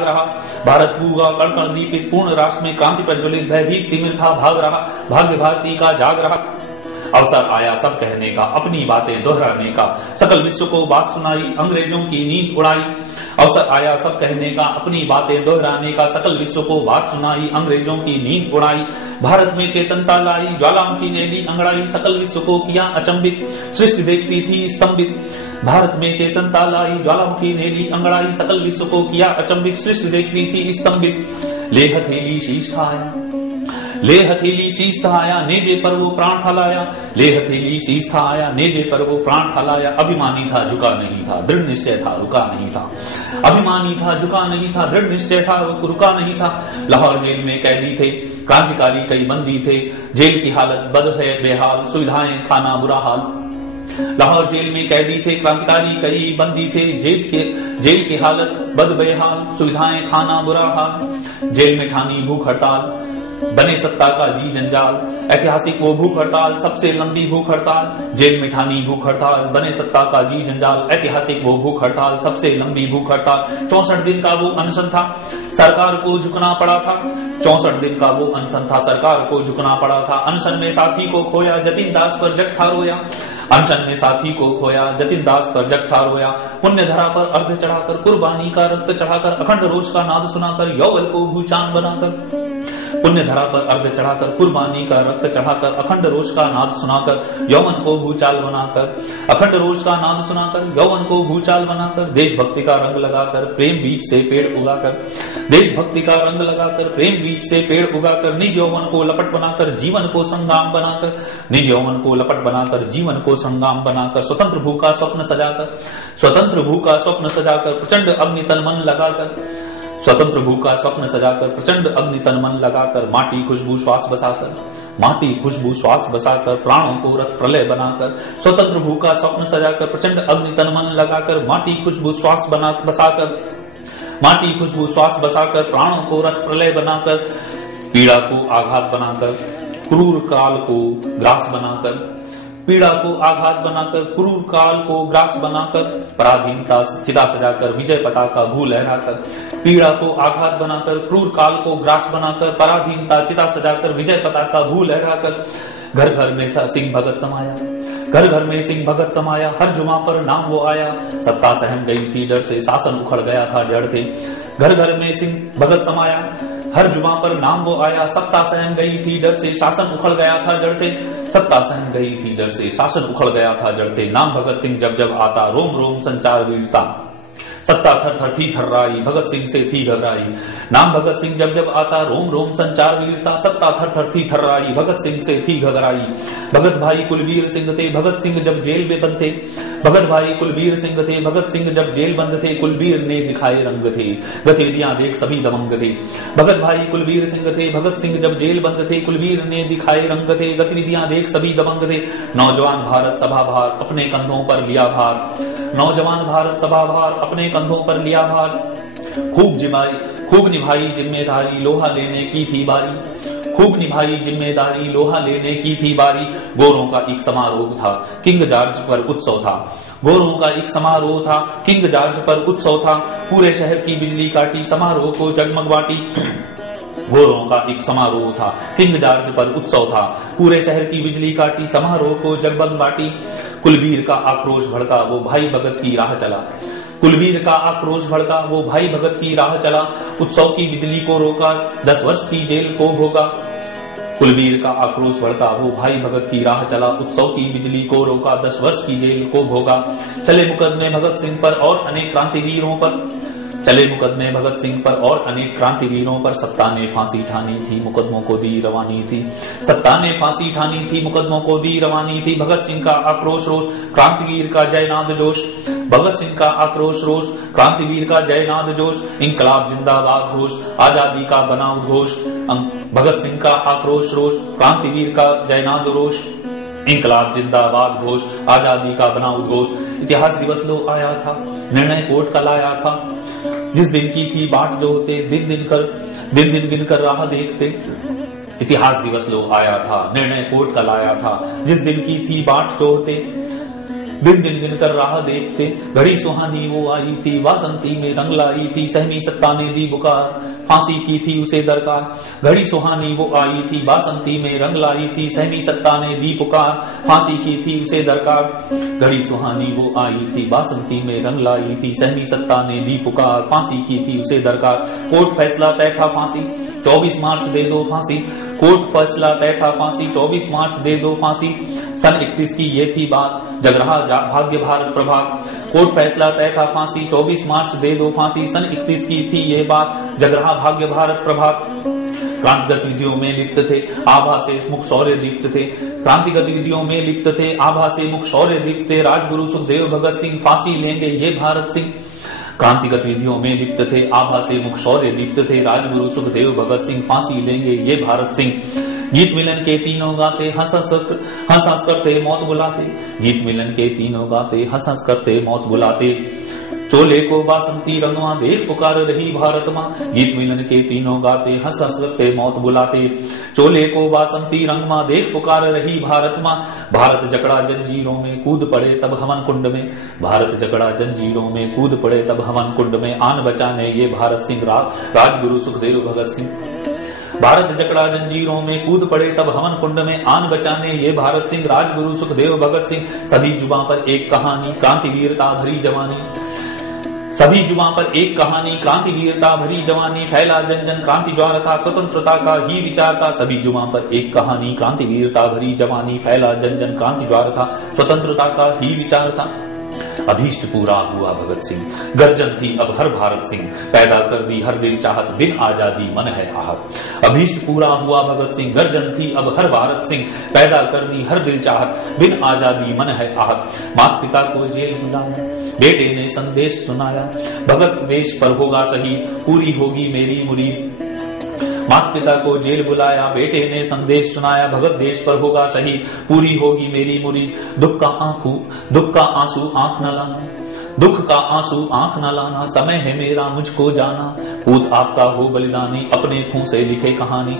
रहा। भारत पूरा कण दीपित पूर्ण राष्ट्र में क्रांति प्रज्वलित, भयभीत तिमिर था भाग रहा, भाग्य भारती का जाग रहा। अवसर आया सब कहने का, अपनी बातें दोहराने का, सकल विश्व को बात सुनाई, अंग्रेजों की नींद उड़ाई। अवसर आया सब कहने का, अपनी बातें दोहराने का, सकल विश्व को बात सुनाई, अंग्रेजों की नींद उड़ाई। भारत में चेतनता लाई, ज्वालामुखी ने ली अंगड़ाई, सकल विश्व को किया अचंभित, सृष्टि देखती थी स्तंभित। भारत में चेतनता लाई, ज्वालामुखी ने ली अंगड़ाई, सकल विश्व को किया अचंभित, सृष्टि देखती थी स्तंभित। ले हथेली शीश आया, ले हथेली शीश आया, नेजे पर वो प्राण था लाया, ले हथेली शीश आया, नेजे पर वो प्राण था लाया। अभिमानी था झुका नहीं था, दृढ़ निश्चय था रुका नहीं था। अभिमानी था झुका नहीं था, दृढ़ निश्चय था रुका नहीं था। लाहौर जेल में कैदी थे, क्रांतिकारी कई बंदी थे, जेल की हालत बद है बेहाल, सुविधाएं खाना बुरा हाल। लाहौर जेल में कैदी थे, क्रांतिकारी कई बंदी थे, जेल की हालत बद बेहाल, सुविधाएं खाना बुरा हाल। जेल में ठानी भूख हड़ताल, बने सत्ता का जी जंजाल, ऐतिहासिक वो भूख हड़ताल, सबसे लंबी भूख हड़ताल। जेल में ठानी भूख हड़ताल, बने सत्ता का जी जंजाल, ऐतिहासिक वो भूख हड़ताल, सबसे लंबी भूख हड़ताल। 64 दिन का वो अनशन था, सरकार को झुकना पड़ा था। 64 दिन का वो अनशन था, सरकार को झुकना पड़ा था। अनशन में साथी को खोया, जतिन दास पर जग था रोया। अनशन में साथी को खोया, जतिन दास पर जग था रोया। पुण्य धरा पर अर्ध चढ़ाकर, कुर्बानी का रक्त चढ़ाकर, अखंड रोष का नाद सुनाकर, यौवन को भूचान बनाकर। पुण्य धरा पर अर्ध चढ़ाकर, कुर्बानी का रक्त चढ़ाकर, अखंड रोष का नाद सुनाकर, यौवन को भूचाल बनाकर। अखंड रोष का नाद सुनाकर, यौवन को भूचाल बनाकर। देशभक्ति का रंग लगाकर, प्रेम बीज से पेड़ उगाकर। देशभक्ति का रंग लगाकर, प्रेम बीज से पेड़ उगाकर। निज यौवन को लपट बनाकर, जीवन को संग्राम बनाकर। निज यौवन को लपट बनाकर, जीवन को संग्राम बनाकर। स्वतंत्र भू का स्वप्न सजाकर, स्वतंत्र भू का स्वप्न सजाकर, प्रचंड अग्नि तन मन लगाकर। स्वतंत्र भू का स्वप्न सजाकर, प्रचंड अग्नि तन मन लगाकर। माटी खुशबू श्वास बसाकर, माटी खुशबू श्वास बसाकर, प्राणों को रथ प्रलय बनाकर। स्वतंत्र भू का स्वप्न सजाकर, प्रचंड अग्नि तन मन लगाकर। माटी खुशबू श्वास बसाकर, माटी खुशबू श्वास बसाकर, प्राणों को रथ प्रलय बनाकर। पीड़ा को आघात बनाकर, क्रूर काल को ग्रास बनाकर। पीड़ा को आघात बनाकर, क्रूर काल को ग्रास बनाकर। पराधीनता चिता सजाकर, विजय पताका भू लहराकर। पीड़ा को आघात बनाकर, क्रूर काल को ग्रास बनाकर। पराधीनता चिता सजाकर, विजय पताका भू लहराकर। घर घर में था सिंह भगत समाया, घर घर में सिंह भगत समाया। हर जुमा पर नाम वो आया, सत्ता सहम गई थी डर से, शासन उखड़ गया था जड़ से। घर घर में सिंह भगत समाया, हर जुमा पर नाम वो आया। सत्ता सहम गई थी डर से, शासन उखड़ गया था जड़ से। सत्ता सहम गई थी डर से, शासन उखड़ गया था जड़ से। नाम भगत सिंह जब जब आता, रोम रोम संचार वीरता। सत्ता थर थर थी थर्राई, भगत सिंह से थी घबराई। नाम भगत सिंह जब जब आता, रोम रोम संचार वीरता। सत्ता थर थर थी थर्राई, भगत सिंह से थी घबराई। भगत भाई कुलवीर सिंह थे, भगत सिंह जब जेल में बंद थे। भगत भाई कुलवीर सिंह थे, भगत सिंह जब जेल बंद थे। कुलवीर ने दिखाए रंग थे, गतिविधियां देख सभी दबंग थे। भगत भाई कुलवीर सिंह थे, भगत सिंह जब जेल बंद थे। कुलवीर ने दिखाए रंग थे, गतिविधियां देख सभी दबंग थे। नौजवान भारत सभा भार, अपने कंधों पर लिया भार। नौजवान भारत सभा भार, अपने कंधों पर लिया भार। खूब निभाई जिम्मेदारी, लोहा लेने की थी बारी। खूब निभाई जिम्मेदारी, लोहा लेने की थी बारी। गोरों का एक समारोह था, किंग जॉर्ज पर उत्सव था। गोरों का एक समारोह था, किंग जॉर्ज पर उत्सव था। पूरे शहर की बिजली काटी, समारोह को जगमग बाटी। गोरों का एक समारोह था, किंग जॉर्ज पर उत्सव था। पूरे शहर की बिजली काटी, समारोह को जगमग बाटी। कुलवीर का आक्रोश भड़का, वो भाई भगत की राह चला। कुलवीर का आक्रोश भड़का, वो भाई भगत की राह चला। उत्सव की बिजली को रोका, 10 वर्ष की जेल को भोगा। कुलवीर का आक्रोश भड़का, वो भाई भगत की राह चला। उत्सव की बिजली को रोका, 10 वर्ष की जेल को भोगा। चले मुकदमे भगत सिंह पर और अनेक क्रांतिवीरों पर। चले मुकदमे भगत सिंह पर और अनेक क्रांतिवीरों पर। सत्ता ने फांसी ठानी थी, मुकदमों को दी रवानी थी। सत्ता ने फांसी ठानी थी, मुकदमों को दी रवानी थी। भगत सिंह का आक्रोश रोष, क्रांतिवीर का जयनाद जोश। भगत सिंह का आक्रोश रोष, क्रांतिवीर का जयनाद जोश। इंकलाब जिंदाबाद घोष, आजादी का बना उद्घोष। भगत सिंह का आक्रोश रोष, क्रांतिवीर का जयनाद रोष। इंकलाब जिंदाबाद घोष, आजादी का बना उद्घोष। इतिहास दिवस लो आया था, निर्णय कोर्ट का लाया था। जिस दिन की थी बाट जो होते, दिन दिन गिनकर राह देखते। इतिहास दिवस लो आया था, निर्णय कोर्ट का लाया था। जिस दिन की थी बाट जो होते, दिन दिन गिन कर राह देखते, घड़ी सुहानी वो आई थी, वासंती में रंग लाई थी, सहमी सत्ता ने दी बुकार, फांसी की थी उसे दरकार। घड़ी सुहानी वो आई थी, वासंती में रंग लाई थी, सहमी सत्ता ने दी पुकार, फांसी की थी उसे दरकार। घड़ी सुहानी वो आई थी, वासंती में रंग लाई थी, सहमी सत्ता ने दी पुकार, फांसी की थी उसे दरकार। कोर्ट फैसला तय था फांसी, 24 मार्च दे दो फांसी। कोर्ट फैसला तय था फांसी, 24 मार्च दे दो फांसी। सन 31 की ये थी बात, जग रहा भाग्य भारत प्रभात। कोर्ट फैसला तय था फांसी, 24 मार्च दे दो फांसी। सन 31 की थी ये बात, जग रहा भाग्य भारत प्रभात। क्रांति गतिविधियों में लिप्त थे, आभा से मुख शौर्य दीप्त थे। क्रांति गतिविधियों में लिप्त थे, आभा से मुख शौर्य दीप्त थे। राजगुरु सुखदेव भगत सिंह, फांसी लेंगे ये भारत सिंह। क्रांति गतिविधियों में लिप्त थे, आभा से मुख शौर्य दीप्त थे। राजगुरु सुखदेव भगत सिंह, फांसी लेंगे ये भारत सिंह। गीत मिलन के तीनों गाते, हंस हंस करते मौत बुलाते। गीत मिलन के तीनों गाते, हंस हंस करते मौत बुलाते। चोले को बासंती रंगवा देख पुकार रही भारत माँ। गीत मिलन के तीनों गाते, हंस हंस करते मौत बुलाते। चोले को बासंती रंगवा देख पुकार रही भारत माँ। भारत जकड़ा जंजीरों में कूद पड़े तब हवन कुंड में। भारत जकड़ा जंजीरों में कूद पड़े तब हवन कुंड में। आन बचाने ये भारत सिंह, राजगुरु सुखदेव भगत सिंह। भारत जकड़ा जंजीरों में कूद पड़े तब हवन कुंड में। आन बचाने ये भारत सिंह, राजगुरु सुखदेव भगत सिंह। सभी जुबां पर एक कहानी, क्रांति वीरता भरी जवानी। सभी जुबां पर एक कहानी, क्रांति वीरता भरी जवानी। फैला जन जन क्रांति ज्वार था, स्वतंत्रता का ही विचार था। सभी जुबां पर एक कहानी, क्रांति वीरता भरी जवानी। फैला जन जन क्रांति ज्वार था, स्वतंत्रता का ही विचार था। अभीष्ट पूरा हुआ भगत सिंह, गर्जन थी अब हर भारत सिंह। पैदा कर दी हर दिल चाहत, बिन आजादी मन है आहत। अभीष्ट पूरा हुआ भगत सिंह, गर्जन थी अब हर भारत सिंह। पैदा कर दी हर दिल चाहत, बिन आजादी मन है आहत। माता पिता को जेल बुलाया, बेटे ने संदेश सुनाया। भगत देश पर होगा सही, पूरी होगी मेरी मुरीद। माता पिता को जेल बुलाया, बेटे ने संदेश सुनाया। भगत देश पर होगा सही, पूरी होगी मेरी मुरीद। दुख का आंसू आंख न लाना, दुख का आंसू आंख न लाना। समय है मेरा मुझको जाना, पूत आपका हो बलिदानी। अपने खून से लिखे कहानी,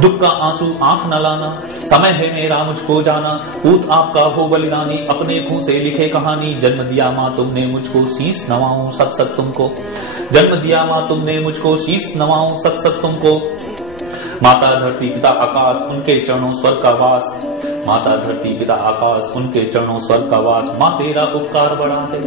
दुख का आंसू आंख न लाना। समय है मेरा मुझको जाना, पूत आपका हो बलिदानी। अपने खून से लिखे कहानी। जन्म दिया माँ तुमने मुझको, शीश नवाऊं सत सत तुमको। जन्म दिया माँ तुमने मुझको, शीश नवाऊं सत सत तुमको। माता धरती पिता आकाश, उनके चरणों स्वर्ग का वास। माता धरती पिता आकाश, उनके चरणों स्वर्ग का वास। माँ तेरा उपकार बड़ा है,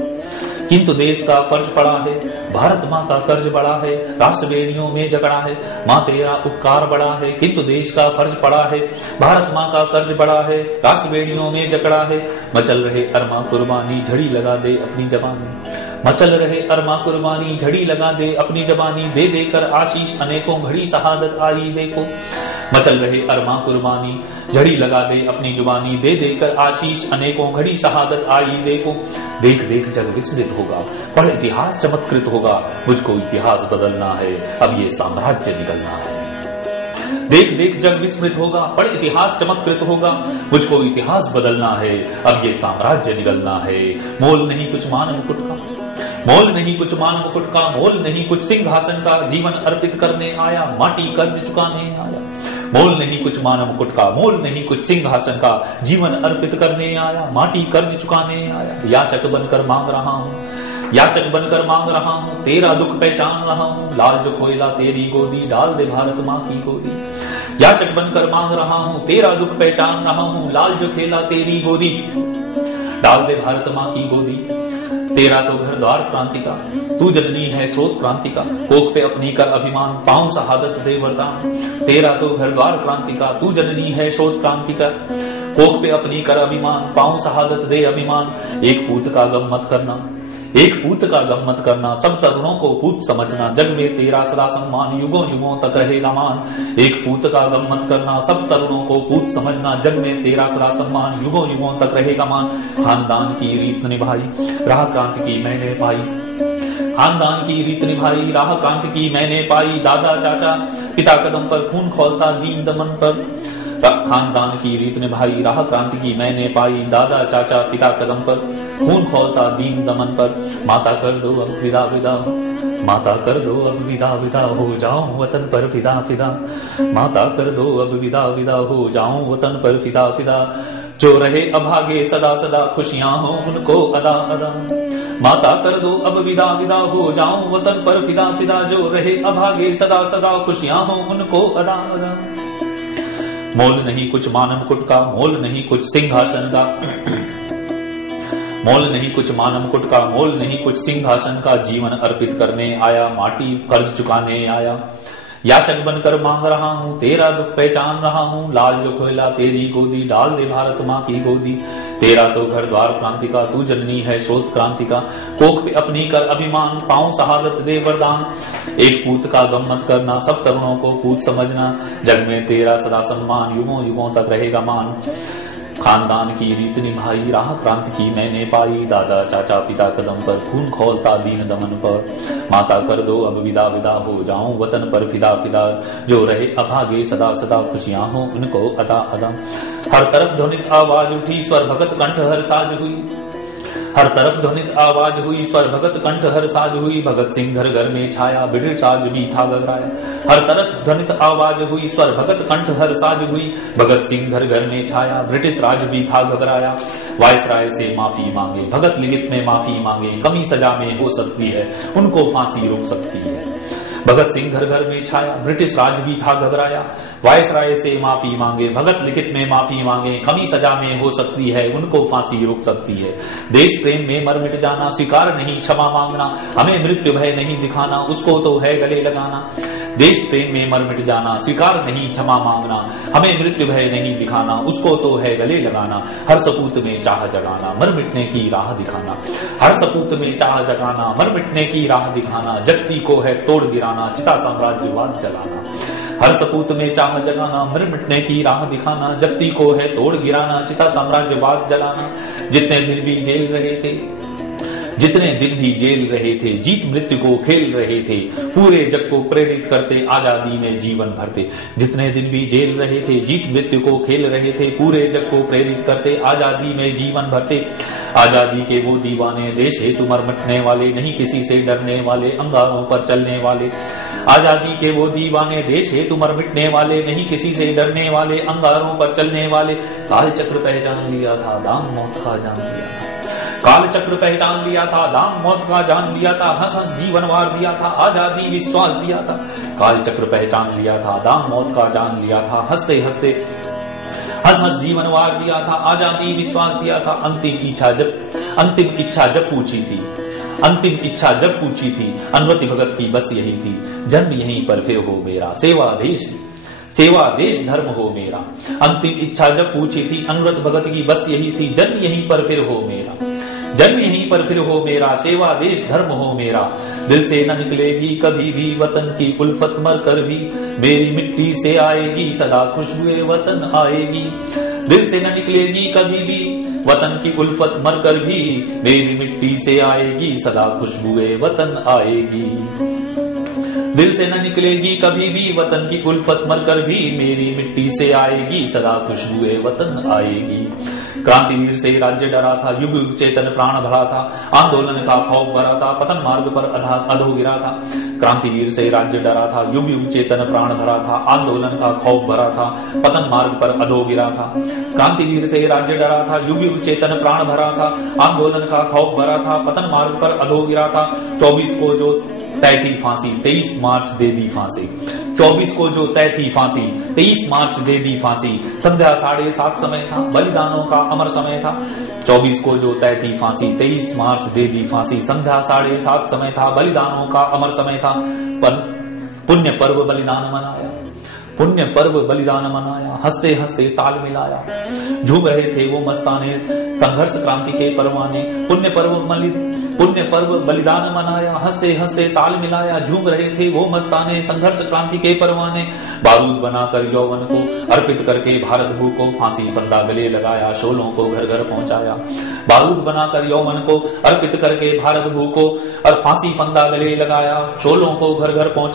किंतु देश का फर्ज पड़ा है। भारत माँ का कर्ज बड़ा है, राष्ट्र बेड़ियों में जकड़ा है। माँ तेरा उपकार बड़ा है, किंतु देश का फर्ज पड़ा है। भारत माँ का कर्ज बड़ा है, राष्ट्र बेड़ियों में जकड़ा है। मचल रहे अरमा कुर्बानी, झड़ी लगा दे अपनी जवानी। मचल रहे अरमा कुर्बानी, झड़ी लगा दे अपनी जवानी। दे देकर आशीष अनेकों, घड़ी शहादत आई देखो। मचल रहे अरमा कुर्बानी, झड़ी लगा दे अपनी जुबानी। दे देकर आशीष अनेकों, घड़ी शहादत आई देखो। देख देख जग विस्मृत होगा, पढ़ इतिहास चमत्कृत होगा। मुझको इतिहास बदलना है, अब ये साम्राज्य निकलना है। देख देख जग विस्मृत होगा, पढ़ इतिहास चमत्कृत होगा। मुझको इतिहास बदलना है, अब ये साम्राज्य निकलना है। मोल नहीं कुछ मान मुकुट का, मोल नहीं कुछ मान मुकुट का। मोल नहीं कुछ सिंहासन का, जीवन अर्पित करने आया, माटी कर्ज चुकाने आया। मोल नहीं कुछ मान मुकुट का, मोल नहीं कुछ सिंहासन का। जीवन अर्पित करने आया, माटी कर्ज चुकाने आया। याचक बनकर मांग रहा हूँ, याचक बनकर मांग रहा हूँ। तेरा दुख पहचान रहा हूँ, लाल जो खोयला तेरी गोदी। डाल दे भारत माँ की गोदी। याचक बनकर मांग रहा हूँ, तेरा दुख पहचान रहा हूँ। लाल जो खेला तेरी गोदी, डाल दे भारत माँ की गोदी। तेरा तो घर द्वार क्रांति का, तू जननी है स्रोत क्रांति का। कोख पे अपनी कर अभिमान, पाऊं शहादत दे वरदान। तेरा तो घर द्वार क्रांति का, तू जननी है स्रोत क्रांति का। कोख पे अपनी कर अभिमान, पाऊं शहादत दे अभिमान। एक पूत का गम मत करना, एक पूत का गम मत करना। सब तरुणों को पूत समझना, जग में तेरा सदा सम्मान। युगों युगों तक रहेगा मान। एक पूत का गम मत करना, सब तरुणों को पूत समझना। जग में तेरा सदा सम्मान, युगों युगों तक रहेगा मान। खानदान की रीत निभाई, राह क्रांति की मैंने पाई। खानदान की रीत निभाई, राह क्रांति की मैंने पाई। दादा चाचा पिता कदम पर, खून खौलता दीन दमन पर। खानदान की रीत निभाई, राह क्रांति की मैंने पाई। दादा चाचा पिता कदम पर, खून खौलता दीन दमन पर। माता कर दो अब विदा विदा, माता कर दो अब विदा विदा। हो जाऊं वतन पर फिदा फिदा, माता कर दो अब विदा विदा। हो जाऊं वतन पर फिदा फिदा। जो रहे अभागे सदा सदा खुशियां हो उनको अदा अदा। माता कर दो अब विदा विदा हो जाऊं वतन पर फिदा फिदा। जो रहे अभागे सदा सदा खुशियां हो उनको अदा अदा। मोल नहीं कुछ मान मुकुट का, मोल नहीं कुछ सिंहासन का, मोल नहीं कुछ मान मुकुट का, मोल नहीं कुछ सिंहासन का। जीवन अर्पित करने आया, माटी कर्ज चुकाने आया। याचक बनकर मांग रहा हूँ, तेरा दुख पहचान रहा हूँ। लाल जो खोला तेरी गोदी, डाल दे भारत माँ की गोदी। तेरा तो घर द्वार क्रांति का, तू जननी है स्रोत क्रांति का। कोख पे अपनी कर अभिमान, पाऊं शहादत दे वरदान। एक पूत का गम मत करना, सब तरुणों को पूत समझना। जग में तेरा सदा सम्मान, युगों युगों तक रहेगा मान। खानदान की रीत निभाई, राह क्रांति की मैंने पाई। दादा चाचा पिता कदम पर, खून खोलता दीन दमन पर। माता कर दो अब विदा विदा हो जाऊं वतन पर फिदा फिदा। जो रहे अभागे सदा सदा खुशियां हो उनको अदा अदा। हर तरफ ध्वनित आवाज उठी, स्वर भगत कंठ हर साज हुई। हर तरफ ध्वनित आवाज हुई, स्वर भगत कंठ हर साज हुई। भगत सिंह घर घर में छाया, ब्रिटिश राज भी था घबराया। हर तरफ ध्वनित आवाज हुई, स्वर भगत कंठ हर साज हुई। भगत सिंह घर घर में छाया, ब्रिटिश राज भी था घबराया। वायसराय से माफी मांगे, भगत लिखित में माफी मांगे। कमी सजा में हो सकती है, उनको फांसी रोक सकती है। भगत सिंह घर घर में छाया, ब्रिटिश राज भी था घबराया। वायसराय से माफी मांगे, भगत लिखित में माफी मांगे। कमी सजा में हो सकती है, उनको फांसी रोक सकती है। देश प्रेम में मर मिट जाना, स्वीकार नहीं क्षमा मांगना। हमें मृत्यु भय नहीं दिखाना, उसको तो है गले लगाना। देश प्रेम में मर मिट जाना, स्वीकार नहीं क्षमा मांगना। हमें मृत्यु भय नहीं दिखाना, उसको तो है गले लगाना। हर सपूत में चाह जगाना, मर मिटने की राह दिखाना। हर सपूत में चाह जगाना, मर मिटने की राह दिखाना। जगती को है तोड़ गिराना, चिता साम्राज्यवाद जलाना। हर सपूत में चाह जगाना, मर मिटने की राह दिखाना। जगती को है तोड़ गिराना, चिता साम्राज्यवाद जलाना। जितने दिन भी जेल रहे थे, जितने दिन भी जेल रहे थे, जीत मृत्यु को खेल रहे थे। पूरे जग को प्रेरित करते, आजादी में जीवन भरते। जितने दिन भी जेल रहे थे, जीत मृत्यु को खेल रहे थे। पूरे जग को प्रेरित करते, आजादी में जीवन भरते। आजादी के वो दीवाने, देश हेतु मर मिटने वाले। नहीं किसी से डरने वाले, अंगारों पर चलने वाले। आजादी के वो दीवाने, देश हेतु मर मिटने वाले। नहीं किसी से डरने वाले, अंगारों पर चलने वाले। काल चक्र पहचान लिया था, दाम मौत का जान लिया था। काल चक्र पहचान लिया था, दाम मौत का जान लिया था। हंस हंस जीवन वार दिया था, आजादी विश्वास दिया था। काल चक्र पहचान लिया था, दाम मौत का जान लिया था। हंसते हंसते हंस हंस जीवन वार दिया था, आजादी विश्वास दिया था। अंतिम इच्छा जब पूछी थी, अंतिम इच्छा जब पूछी थी। अनुमति भगत की बस यही थी, जन्म यहीं पर फिर हो मेरा। सेवा देश धर्म हो मेरा। अंतिम इच्छा जब पूछी थी, अनुव्रत भगत की बस यही थी। जन्म यहीं पर फिर हो मेरा, जन्म यहीं पर फिर हो मेरा। सेवा देश धर्म हो मेरा। दिल से न निकलेगी कभी भी वतन की उल्फत, मर कर भी मेरी मिट्टी से आएगी सदा खुशबुए वतन आएगी। दिल से न निकलेगी कभी भी वतन की उल्फत, मर कर भी मेरी मिट्टी से आएगी सदा खुशबुए वतन आएगी। दिल से न निकलेगी कभी भी वतन की उल्फत, मरकर भी मेरी मिट्टी से आएगी सदा खुशबुए वतन आएगी। क्रांतिवीर से राज्य डरा था, युग युग चेतन प्राण भरा था। आंदोलन का खौफ भरा था, पतन मार्ग पर अधो गिरा था। क्रांतिवीर से राज्य डरा था, युग युग चेतन प्राण भरा था। आंदोलन का खौफ भरा था, पतन मार्ग पर अधो गिरा था। क्रांतिवीर से राज्य डरा था, युग युग चेतन प्राण भरा था। आंदोलन का खौफ भरा था, पतन मार्ग पर अधो गिरा था। 24 को जो तय थी फांसी, 23 मार्च दे दी फांसी। 24 को जो तय थी फांसी, 23 मार्च दे दी फांसी। संध्या 7:30 समय था, बलिदानों का अमर समय था। 24 को जो तय थी फांसी, 23 मार्च दे दी फांसी। संध्या 7:30 समय था, बलिदानों का अमर समय था। पुण्य पर्व बलिदान मनाया, पुण्य पर्व बलिदान मनाया। हंसते हंसते ताल मिलाया, झूम रहे थे वो मस्ताने संघर्ष क्रांति के परवाने। पुण्य पर्व बलिदान मनाया, हंसते हंसते ताल मिलाया। झूम रहे थे वो मस्ताने संघर्ष क्रांति के परवाने। बारूद बनाकर यौवन को अर्पित करके भारत भू को फांसी फंदा गले लगाया, शोलों को घर घर पहुंचाया। बारूद बनाकर यौवन को अर्पित करके भारत भू को और फांसी फंदा गले लगाया, शोलों को घर घर पहुंचाया।